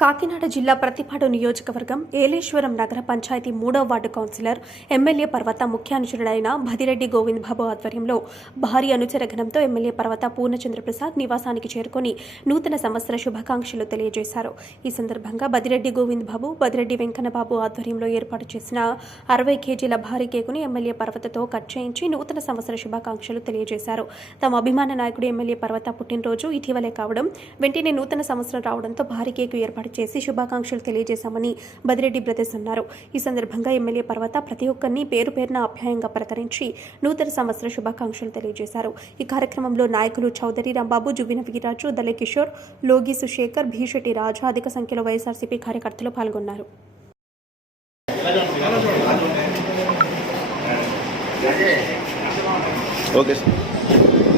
కాకినాడ జిల్లా ప్రతిపాడు నియోజకవర్గం ఏలేశ్వరం నగర పంచాయతీ మూడో వార్డు కౌన్సిలర్ ఎమ్మెల్యే పర్వత ముఖ్య అనుచరుడైన భదిరెడ్డి గోవింద్ బాబు ఆధ్వర్యంలో భారీ అనుచరగణంతో ఎమ్మెల్యే పర్వత పూర్ణచంద్రప్రసాద్ నివాసానికి చేరుకొని నూతన సంవత్సర శుభాకాంక్షలు తెలియజేశారు. ఈ సందర్భంగా బదిరెడ్డి గోవింద్ బాబు బదిరెడ్డి వెంకన్నబాబు ఆధ్వర్యంలో ఏర్పాటు చేసిన అరవై కేజీల భారీ కేకుని ఎమ్మెల్యే పర్వతతో కట్ చేయించి నూతన సంవత్సర శుభాకాంక్షలు తెలియజేశారు. తమ అభిమాన నాయకుడు ఎమ్మెల్యే పర్వత పుట్టినరోజు ఇటీవలే కావడం వెంటనే నూతన సంవత్సరం రావడంతో భారీ కేకు ఏర్పాటు చేసి శుభాకాంక్షలు తెలియజేశామని బదిరెడ్డి బ్రదర్స్ అన్నారు ఈ సందర్భంగా ఎమ్మెల్యే పర్వత ప్రతి ఒక్కరిని పేరు పేరున అభ్యాయంగా ప్రకరించి నూతన సంవత్సర శుభాకాంక్షలు తెలియజేశారు. ఈ కార్యక్రమంలో నాయకులు చౌదరి రాంబాబు జువిన వీరాజు దళకిషోర్ లోగి సుశేఖర్ భీషటి రాజు అధిక సంఖ్యలో వైఎస్ఆర్సీపీ కార్యకర్తలు పాల్గొన్నారు. Okay sir.